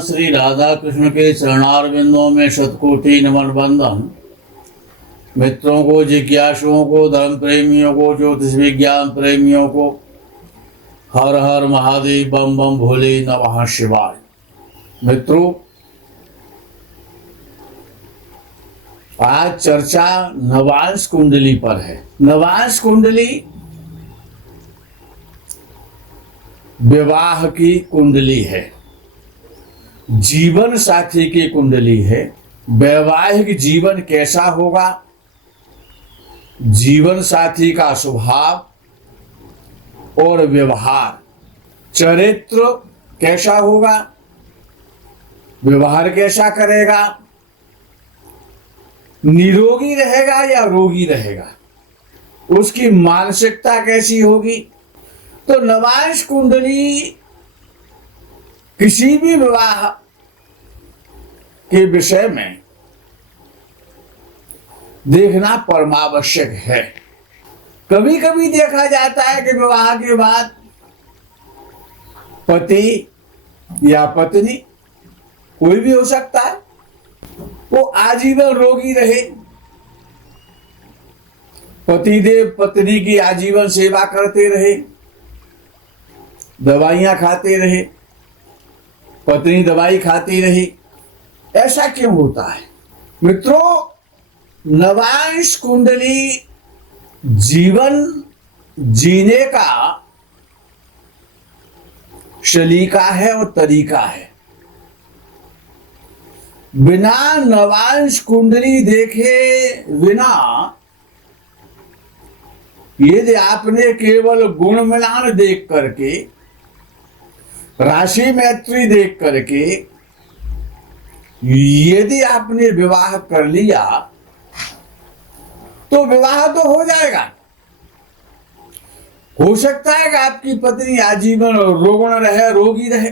भगवान श्री राधा कृष्ण के चरणारविंदों में शतकोटि नमन बंदन। मित्रों को, जिज्ञासुओं को, धर्म प्रेमियों को, ज्योतिष विज्ञान प्रेमियों को हर हर महादेव, बम बम भोले, नमः शिवाय। मित्रों, आज चर्चा नवांश कुंडली पर है। नवांश कुंडली विवाह की कुंडली है, जीवन साथी की कुंडली है। वैवाहिक जीवन कैसा होगा, जीवन साथी का स्वभाव और व्यवहार, चरित्र कैसा होगा, व्यवहार कैसा करेगा, निरोगी रहेगा या रोगी रहेगा, उसकी मानसिकता कैसी होगी। तो नवांश कुंडली किसी भी विवाह के विषय में देखना परमावश्यक है। कभी कभी देखा जाता है कि विवाह के बाद पति या पत्नी, कोई भी हो सकता है, वो आजीवन रोगी रहे। पतिदेव पत्नी की आजीवन सेवा करते रहे, दवाइयां खाते रहे, पत्नी दवाई खाती रही। ऐसा क्यों होता है? मित्रों, नवांश कुंडली जीवन जीने का सलीका है और तरीका है। बिना नवांश कुंडली देखे बिना यदि आपने केवल गुण मिलान देख करके, राशि मैत्री देख करके यदि आपने विवाह कर लिया तो विवाह तो हो जाएगा। हो सकता है कि आपकी पत्नी आजीवन रोगण रहे, रोगी रहे,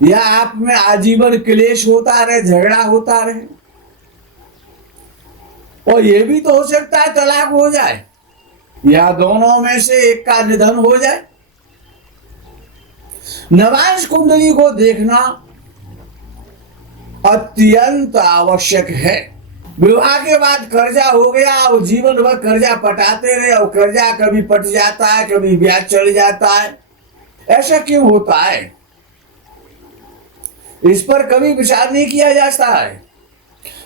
या आप में आजीवन क्लेश होता रहे, झगड़ा होता रहे, और यह भी तो हो सकता है तलाक हो जाए, या दोनों में से एक का निधन हो जाए। नवांश कुंडली को देखना अत्यंत आवश्यक है। विवाह के बाद कर्जा हो गया और जीवन भर कर्जा पटाते रहे, और कर्जा कभी पट जाता है, कभी ब्याज चढ़ जाता है। ऐसा क्यों होता है? इस पर कभी विचार नहीं किया जाता है।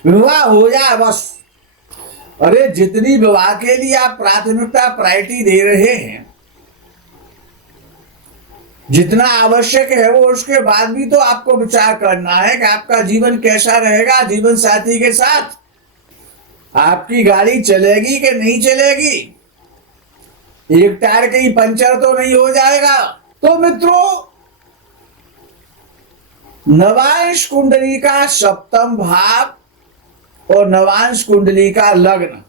विवाह हो जाए बस, अरे जितनी विवाह के लिए आप प्राथमिकता प्रायोरिटी दे रहे हैं, जितना आवश्यक है वो, उसके बाद भी तो आपको विचार करना है कि आपका जीवन कैसा रहेगा जीवन साथी के साथ। आपकी गाड़ी चलेगी कि नहीं चलेगी, एक टायर कहीं पंचर तो नहीं हो जाएगा। तो मित्रों, नवांश कुंडली का सप्तम भाव और नवांश कुंडली का लग्न,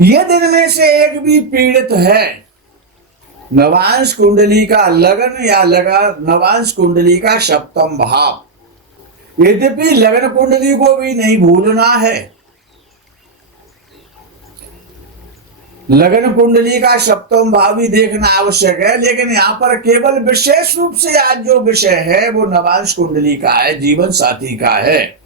यदि इनमें से एक भी पीड़ित है, नवांश कुंडली का लग्न या नवांश कुंडली का सप्तम भाव, यद्यपि लग्न कुंडली को भी नहीं भूलना है। लग्न कुंडली का सप्तम भाव भी देखना आवश्यक है, लेकिन यहां पर केवल विशेष रूप से आज जो विषय है वो नवांश कुंडली का है, जीवन साथी का है।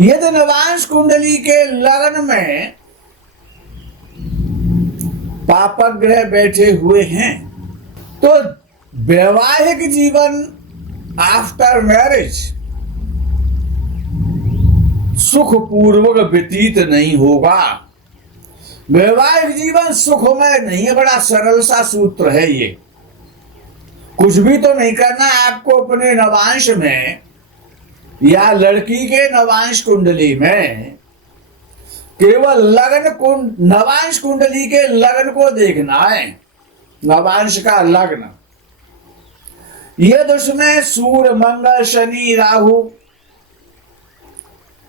यदि नवांश कुंडली के लग्न में पापक ग्रह बैठे हुए हैं तो वैवाहिक जीवन आफ्टर मैरिज सुखपूर्वक व्यतीत नहीं होगा। वैवाहिक जीवन सुखमय नहीं है। बड़ा सरल सा सूत्र है ये। कुछ भी तो नहीं करना है आपको अपने नवांश में या लड़की के नवांश कुंडली में, केवल नवांश कुंडली के लग्न को देखना है। नवांश का लग्न, यदि उसमें सूर्य, मंगल, शनि, राहु,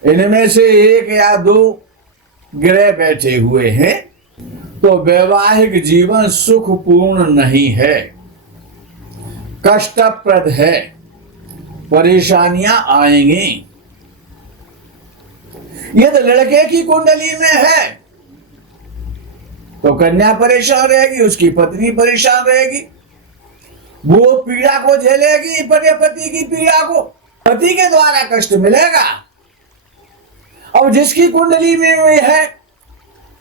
इनमें से एक या दो ग्रह बैठे हुए हैं तो वैवाहिक जीवन सुखपूर्ण नहीं है, कष्टप्रद है, परेशानियां आएंगी। यदि लड़के की कुंडली में है तो कन्या परेशान रहेगी, उसकी पत्नी परेशान रहेगी, वो पीड़ा को झेलेगी, पति की पीड़ा को, पति के द्वारा कष्ट मिलेगा। और जिसकी कुंडली में वे है,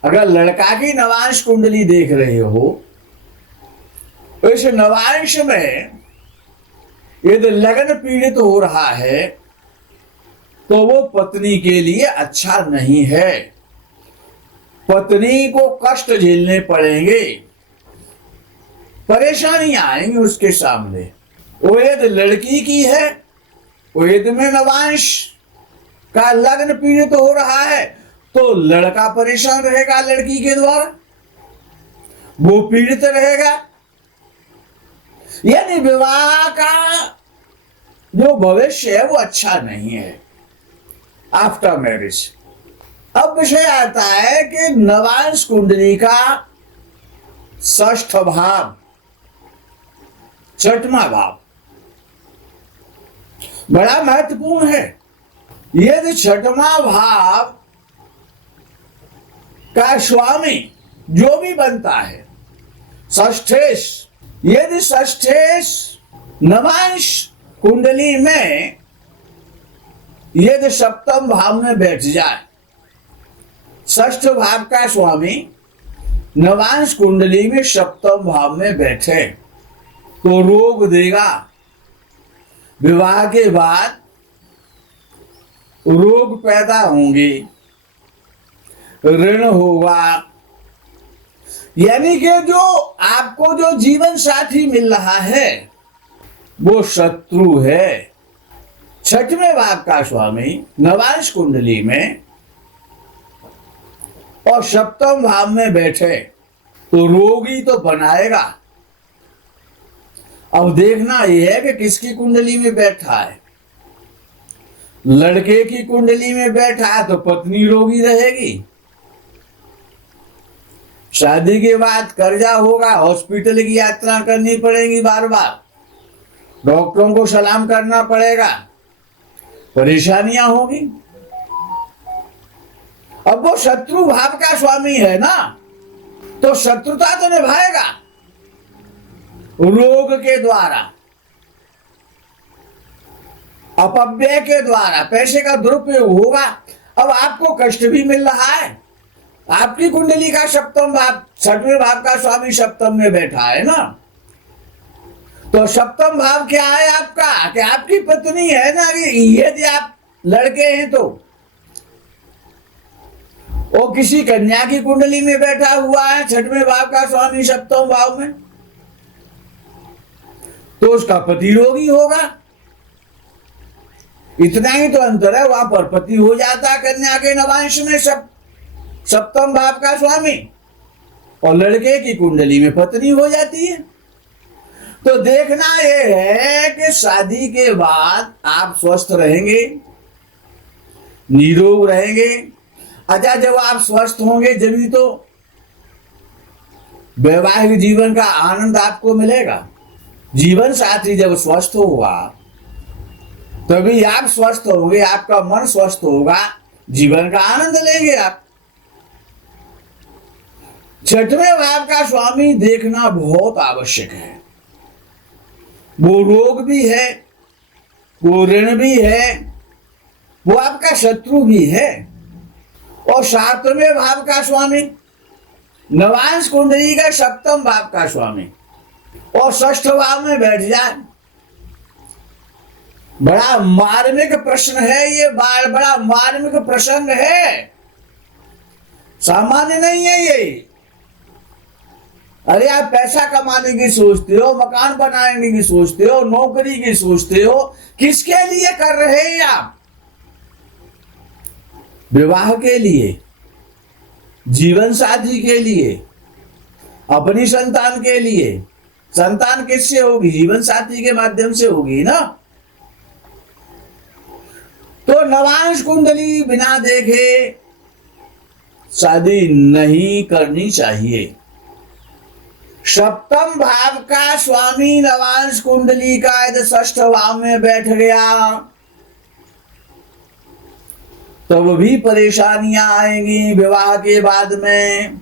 अगर लड़का की नवांश कुंडली देख रहे हो, इस नवांश में यदि लगन पीड़ित हो रहा है तो वो पत्नी के लिए अच्छा नहीं है। पत्नी को कष्ट झेलने पड़ेंगे, परेशानियां आएंगी उसके सामने। वो यदि लड़की की है, वो यदि में नवांश का लग्न पीड़ित हो रहा है तो लड़का परेशान रहेगा, लड़की के द्वारा वो पीड़ित रहेगा। यानी विवाह का जो भविष्य है वो अच्छा नहीं है आफ्टर मैरिज। अब विषय आता है कि नवांश कुंडली का षष्ठ भाव, छठवां भाव बड़ा महत्वपूर्ण है। यदि छठवां भाव का स्वामी जो भी बनता है षष्ठेश, यदि षष्ठेश नवांश कुंडली में यदि सप्तम भाव में बैठ जाए, षष्ठ भाव का स्वामी नवांश कुंडली में सप्तम भाव में बैठे तो रोग देगा। विवाह के बाद रोग पैदा होंगे, ऋण होगा। यानी कि जो आपको जो जीवन साथी मिल रहा है वो शत्रु है। छठवें भाव का स्वामी नवांश कुंडली में और सप्तम भाव में बैठे तो रोगी तो बनाएगा। अब देखना यह है कि किसकी कुंडली में बैठा है। लड़के की कुंडली में बैठा है तो पत्नी रोगी रहेगी, शादी के बाद कर्जा होगा, हॉस्पिटल की यात्रा करनी पड़ेगी, बार बार डॉक्टरों को सलाम करना पड़ेगा, परेशानियां होगी। अब वो शत्रु भाव का स्वामी है ना, तो शत्रुता तो निभाएगा रोग के द्वारा, अपव्यय के द्वारा, पैसे का दुरुपयोग होगा। अब आपको कष्ट भी मिल रहा है, आपकी कुंडली का सप्तम भाव, छठवें भाव का स्वामी सप्तम में बैठा है ना, तो सप्तम भाव क्या है आपका, कि आपकी पत्नी है ना। यदि आप लड़के हैं तो वो किसी कन्या की कुंडली में बैठा हुआ है, छठवें भाव का स्वामी सप्तम भाव में, तो उसका पति रोगी होगा। इतना ही तो अंतर है, वहां पर पति हो जाता है कन्या के नवांश में सप्तम भाव का स्वामी, और लड़के की कुंडली में पत्नी हो जाती है। तो देखना यह है कि शादी के बाद आप स्वस्थ रहेंगे, निरोग रहेंगे। अच्छा, जब आप स्वस्थ होंगे जब तो वैवाहिक जीवन का आनंद आपको मिलेगा। जीवन साथी जब स्वस्थ होगा तभी आप स्वस्थ होंगे, आपका मन स्वस्थ होगा, जीवन का आनंद लेंगे आप। छठवें भाव का स्वामी देखना बहुत आवश्यक है। वो रोग भी है, वो ऋण भी है, वो आपका शत्रु भी है। और सातवें भाव का स्वामी नवांश कुंडली का सप्तम भाव का स्वामी और षष्ठ भाव में बैठ जाए। बड़ा मार्मिक प्रश्न है ये, बड़ा मार्मिक प्रसंग है, सामान्य नहीं है ये। अरे आप पैसा कमाने की सोचते हो, मकान बनाने की सोचते हो, नौकरी की सोचते हो, किसके लिए कर रहे हैं आप? विवाह के लिए, जीवन साथी के लिए, अपनी संतान के लिए। संतान किससे होगी? जीवन साथी के माध्यम से होगी ना। तो नवांश कुंडली बिना देखे शादी नहीं करनी चाहिए। सप्तम भाव का स्वामी नवांश कुंडली का यदि षष्ठ भाव में बैठ गया तो वो भी परेशानियां आएंगी। विवाह के बाद में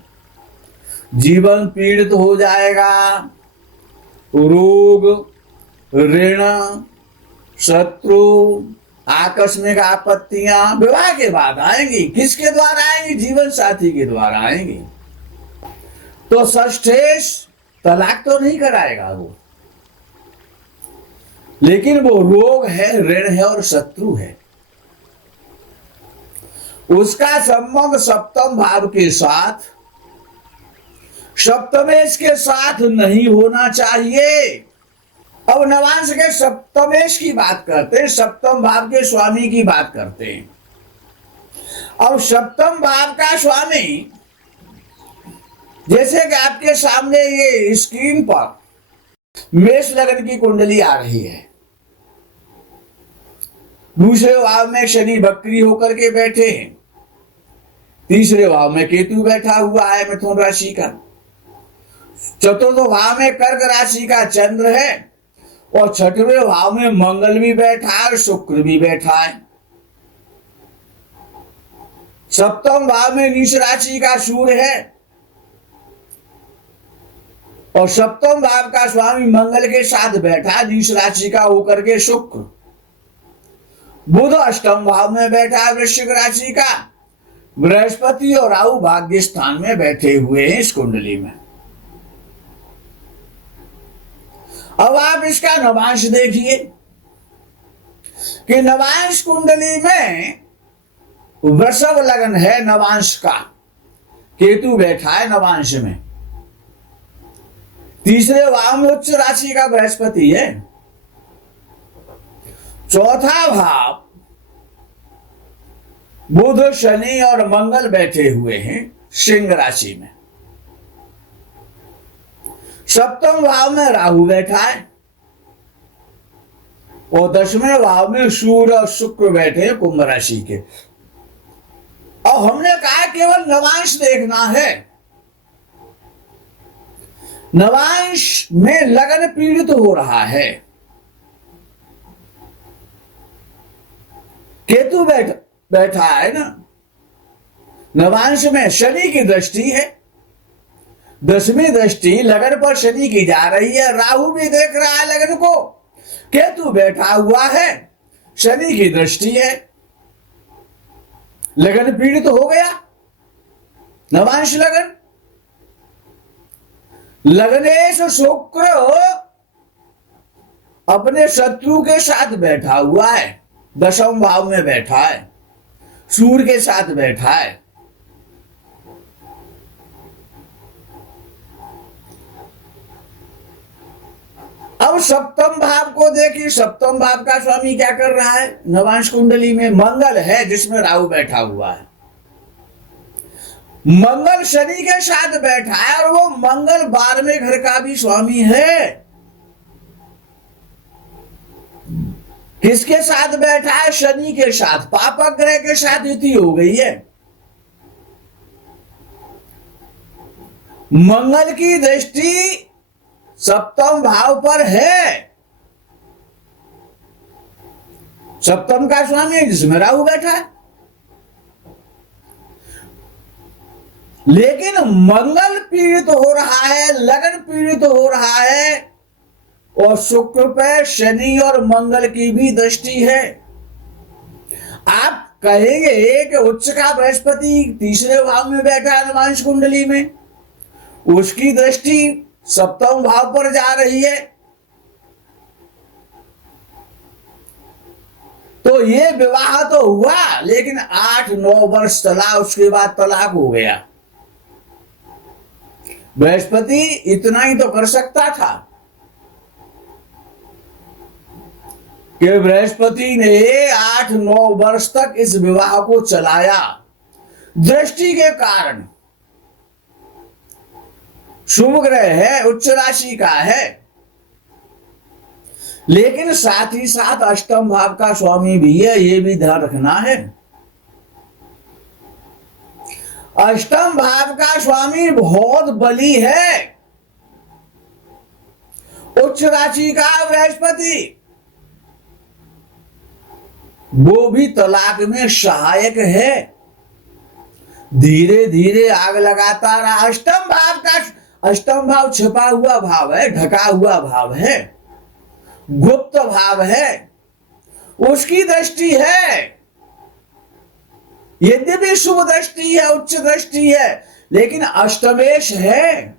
जीवन पीड़ित हो जाएगा, रोग ऋण, शत्रु, आकस्मिक आपत्तियां विवाह के बाद आएंगी। किसके द्वारा आएंगी? जीवन साथी के द्वारा आएंगी। तो षष्ठेश तलाक तो नहीं कराएगा वो, लेकिन वो रोग है, ऋण है और शत्रु है। उसका संबंध सप्तम भाव के साथ, सप्तमेश के साथ नहीं होना चाहिए। अब नवांश के सप्तमेश की बात करते हैं, सप्तम भाव के स्वामी की बात करते हैं। अब सप्तम भाव का स्वामी, जैसे कि आपके सामने ये स्क्रीन पर मेष लग्न की कुंडली आ रही है, दूसरे भाव में शनि बकरी होकर के बैठे हैं, तीसरे भाव में केतु बैठा हुआ है मिथुन राशि का, चतुर्थ भाव में कर्क राशि का चंद्र है, और छठवें भाव में मंगल भी बैठा है और शुक्र भी बैठा है। सप्तम भाव में नीच राशि का सूर्य है, और सप्तम भाव का स्वामी मंगल के साथ बैठा, नीच राशि का होकर के शुक्र। बुध अष्टम भाव में बैठा वृश्चिक राशि का, बृहस्पति और राहु भाग्य स्थान में बैठे हुए हैं इस कुंडली में। अब आप इसका नवांश देखिए कि नवांश कुंडली में वृषभ लग्न है, नवांश का केतु बैठा है नवांश में, तीसरे भाव में उच्च राशि का बृहस्पति है, चौथा भाव बुध शनि और मंगल बैठे हुए हैं सिंह राशि में, सप्तम भाव में राहु बैठा है, और दसवें भाव में सूर्य और शुक्र बैठे हैं कुंभ राशि के। और हमने कहा केवल नवांश देखना है। नवांश में लगन पीड़ित हो रहा है, केतु बैठा है ना, नवांश में शनि की दृष्टि है, दसवीं दृष्टि लगन पर शनि की जा रही है, राहु भी देख रहा है लगन को, केतु बैठा हुआ है, शनि की दृष्टि है, लगन पीड़ित हो गया नवांश लगन। लग्नेश शुक्र अपने शत्रु के साथ बैठा हुआ है, दशम भाव में बैठा है, सूर्य के साथ बैठा है। अब सप्तम भाव को देखिए, सप्तम भाव का स्वामी क्या कर रहा है नवांश कुंडली में? मंगल है जिसमें राहु बैठा हुआ है, मंगल शनि के साथ बैठा है, और वो मंगल 12वें घर का भी स्वामी है। किसके साथ बैठा है? शनि के साथ, पापक ग्रह के साथ युति हो गई है। मंगल की दृष्टि सप्तम भाव पर है, सप्तम का स्वामी जिसमें राहु बैठा है, लेकिन मंगल पीड़ित हो रहा है, लगन पीड़ित हो रहा है, और शुक्र पे शनि और मंगल की भी दृष्टि है। आप कहेंगे कि उच्च का बृहस्पति तीसरे भाव में बैठा है नवांश कुंडली में, उसकी दृष्टि सप्तम भाव पर जा रही है, तो ये विवाह तो हुआ, लेकिन 8-9 वर्ष चला, उसके बाद तलाक हो गया। बृहस्पति इतना ही तो कर सकता था कि बृहस्पति ने 8-9 वर्ष तक इस विवाह को चलाया, दृष्टि के कारण। शुभ ग्रह है, उच्च राशि का है, लेकिन साथ ही साथ अष्टम भाव का स्वामी भी है, ये भी ध्यान रखना है। अष्टम भाव का स्वामी बहुत बली है, उच्च राशि का बृहस्पति, वो भी तलाक में सहायक है, धीरे धीरे आग लगाता रहा। अष्टम भाव छिपा हुआ भाव है, ढका हुआ भाव है, गुप्त भाव है, उसकी दृष्टि है। यद्यपि शुभ दृष्टि है, उच्च दृष्टि है, लेकिन अष्टमेश है,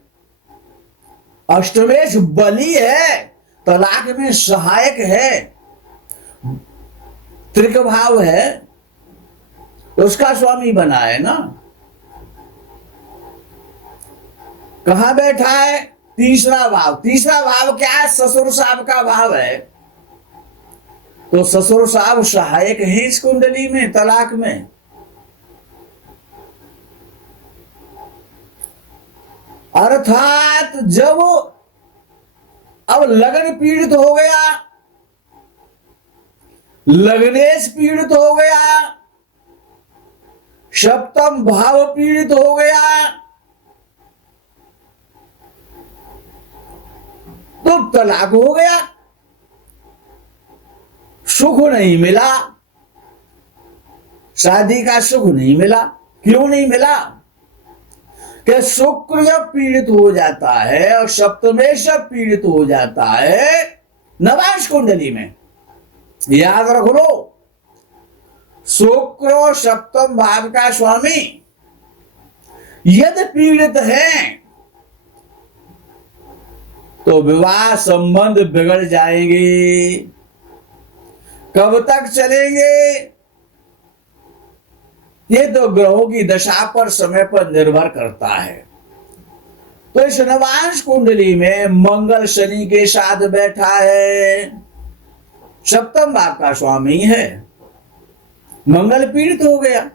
अष्टमेश बली है, तलाक में सहायक है, त्रिक भाव है, उसका स्वामी बना है ना। कहां बैठा है? तीसरा भाव। तीसरा भाव क्या है? ससुर साहब का भाव है। तो ससुर साहब सहायक है इस कुंडली में, तलाक में। अर्थात जब अब लगन पीड़ित हो गया, लग्नेश पीड़ित हो गया, सप्तम भाव पीड़ित हो गया, तो तलाक हो गया, सुख नहीं मिला, शादी का सुख नहीं मिला। क्यों नहीं मिला? कि शुक्र जब पीड़ित हो जाता है और सप्तमेश जब पीड़ित हो जाता है नवांश कुंडली में, याद रख लो, शुक्र सप्तम भाव का स्वामी यदि पीड़ित है तो विवाह संबंध बिगड़ जाएंगे। कब तक चलेंगे? ये तो ग्रहों की दशा पर, समय पर निर्भर करता है। तो इस नवांश कुंडली में मंगल शनि के साथ बैठा है, सप्तम भाव का स्वामी है, मंगल पीड़ित हो गया।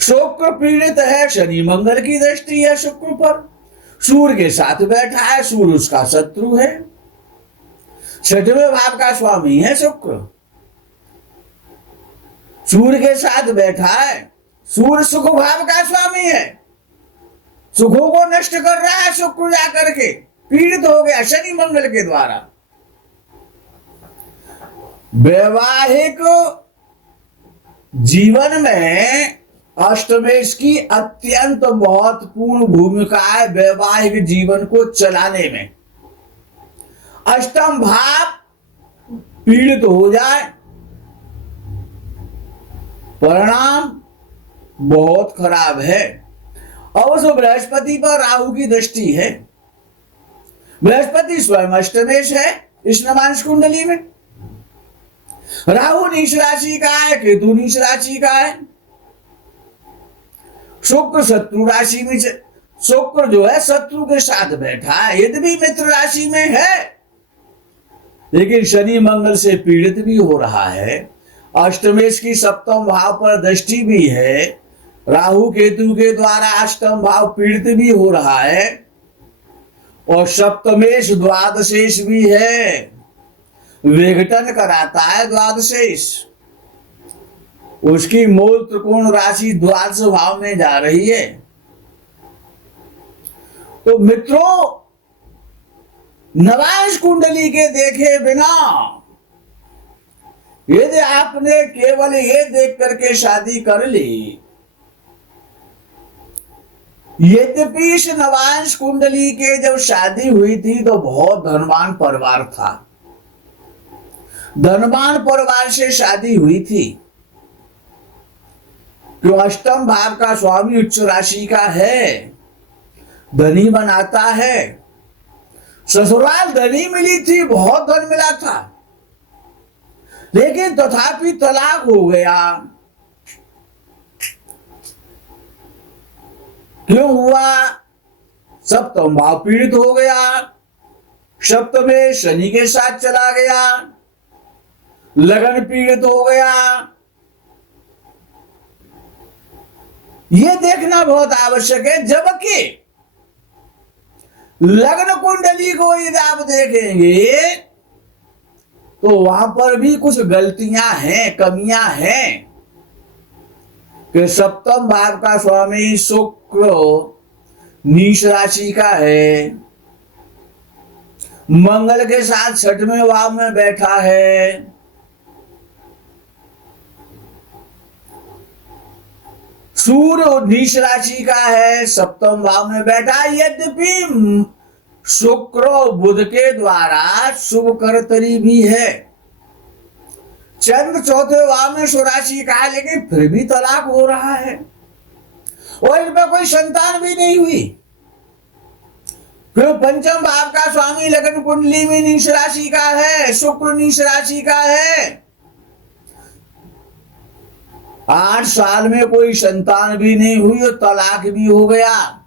शुक्र पीड़ित है, शनि मंगल की दृष्टि है शुक्र पर, सूर्य के साथ बैठा है, सूर्य उसका शत्रु है, छठवें भाव का स्वामी है शुक्र, सूर्य के साथ बैठा है। सूर्य सुख भाव का स्वामी है, सुखों को नष्ट कर रहा है शुक्र जाकर के, पीड़ित हो गया शनि मंगल के द्वारा। वैवाहिक जीवन में अष्टमेश की अत्यंत महत्वपूर्ण भूमिका है वैवाहिक जीवन को चलाने में। अष्टम भाव पीड़ित हो जाए, परिणाम बहुत खराब है। अवश्य बृहस्पति पर राहु की दृष्टि है, बृहस्पति स्वयं अष्टमेश है इस नवांश कुंडली में। राहु नीच राशि का है, केतु नीच राशि का है, शुक्र शत्रु राशि में, शुक्र जो है शत्रु के साथ बैठा है, यद्यपि मित्र राशि में है, लेकिन शनि मंगल से पीड़ित भी हो रहा है। अष्टमेश की सप्तम भाव पर दृष्टि भी है, राहु केतु के द्वारा अष्टम भाव पीड़ित भी हो रहा है, और सप्तमेश द्वादशेश भी है, विघटन कराता है द्वादशेश। उसकी मूल त्रिकोण राशि द्वादश भाव में जा रही है। तो मित्रों, नवांश कुंडली के देखे बिना यदि आपने केवल ये देख करके शादी कर ली, यद्यपि इस नवांश कुंडली के जब शादी हुई थी तो बहुत धनवान परिवार था, धनवान परिवार से शादी हुई थी, क्यों? अष्टम भाव का स्वामी उच्च राशि का है, धनी बनाता है। ससुराल धनी मिली थी, बहुत धन मिला था, लेकिन तथापि तलाक हो गया। क्यों हुआ? सप्तम भाव पीड़ित हो गया, सप्तमें शनि के साथ चला गया, लगन पीड़ित हो गया। यह देखना बहुत आवश्यक है। जबकि लग्न कुंडली को यदि आप देखेंगे तो वहां पर भी कुछ गलतियां हैं, कमियां हैं, कि सप्तम भाव का स्वामी शुक्र नीच राशि का है, मंगल के साथ छठवें भाव में बैठा है, सूर्य नीच राशि का है, सप्तम भाव में बैठा। यद्यपि शुक्र और बुध के द्वारा शुभ करतरी भी है। चंद्र चौथे भाव में स्वराशि का है, लेकिन फिर भी तलाक हो रहा है और इनमें कोई संतान भी नहीं हुई। फिर पंचम भाव का स्वामी लग्न कुंडली में नीच राशि का है, शुक्र नीच राशि का है। 8 साल में कोई संतान भी नहीं हुई और तलाक भी हो गया।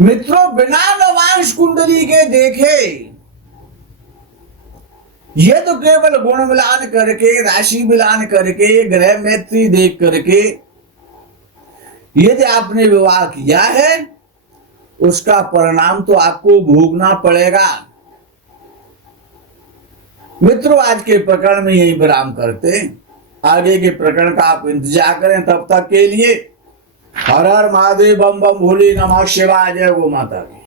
मित्रों, बिना नवांश कुंडली के देखे ये तो केवल गुण मिलान करके, राशि मिलान करके, ग्रह मैत्री देख करके यदि आपने विवाह किया है उसका परिणाम तो आपको भोगना पड़ेगा। मित्रों, आज के प्रकरण में यही विराम करते हैं। आगे के प्रकरण का आप इंतजार करें। तब तक के लिए हर हर महादेव, बम बम भोले, नमः शिवाय, जय गो माता की।